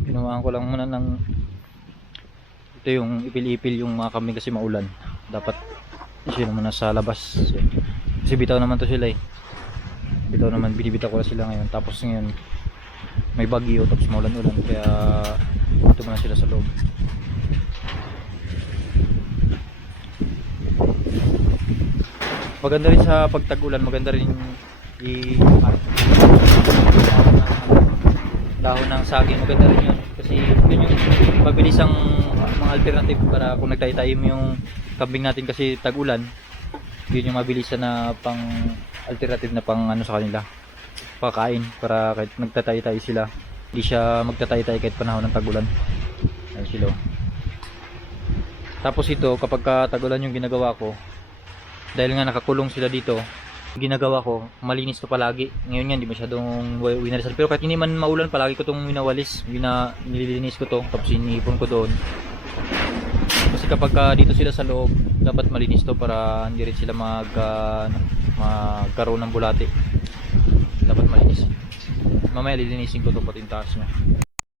Ginawahan ko lang muna ng ito yung ipil-ipil yung mga kambing kasi maulan. Dapat sila muna sa labas. Kasi bitaw naman to sila eh. Bitaw naman, binibitaw ko na sila ngayon. Tapos ngayon may bagyo tapos maulan-ulan kaya dito muna sila sa loob. Maganda rin sa pagtag-ulan, maganda rin dahon ng saging, maganda rin yun kasi yun yung mabilis ang mga alternative para kung nagtaytayim yung kambing natin kasi tag-ulan, yun yung mabilis na pang alternative na pang ano sa kanila, pakain para kahit nagtatay-tay sila hindi siya magtatay-tay kahit panahon ng tag-ulan. Ayun sila. Tapos ito kapag tag-ulan yung ginagawa ko, dahil nga nakakulong sila dito, ginagawa ko malinis to palagi. Ngayon yan hindi masyadong winalisan, pero kahit hindi man maulan palagi ko tong winawalis, nililinis ko to tapos inipon ko doon kasi kapag dito sila sa loob dapat malinis to para hindi rin sila magkaroon ng bulate. Dapat malinis. Mamaya lilinisin ko to pati yung taas nya.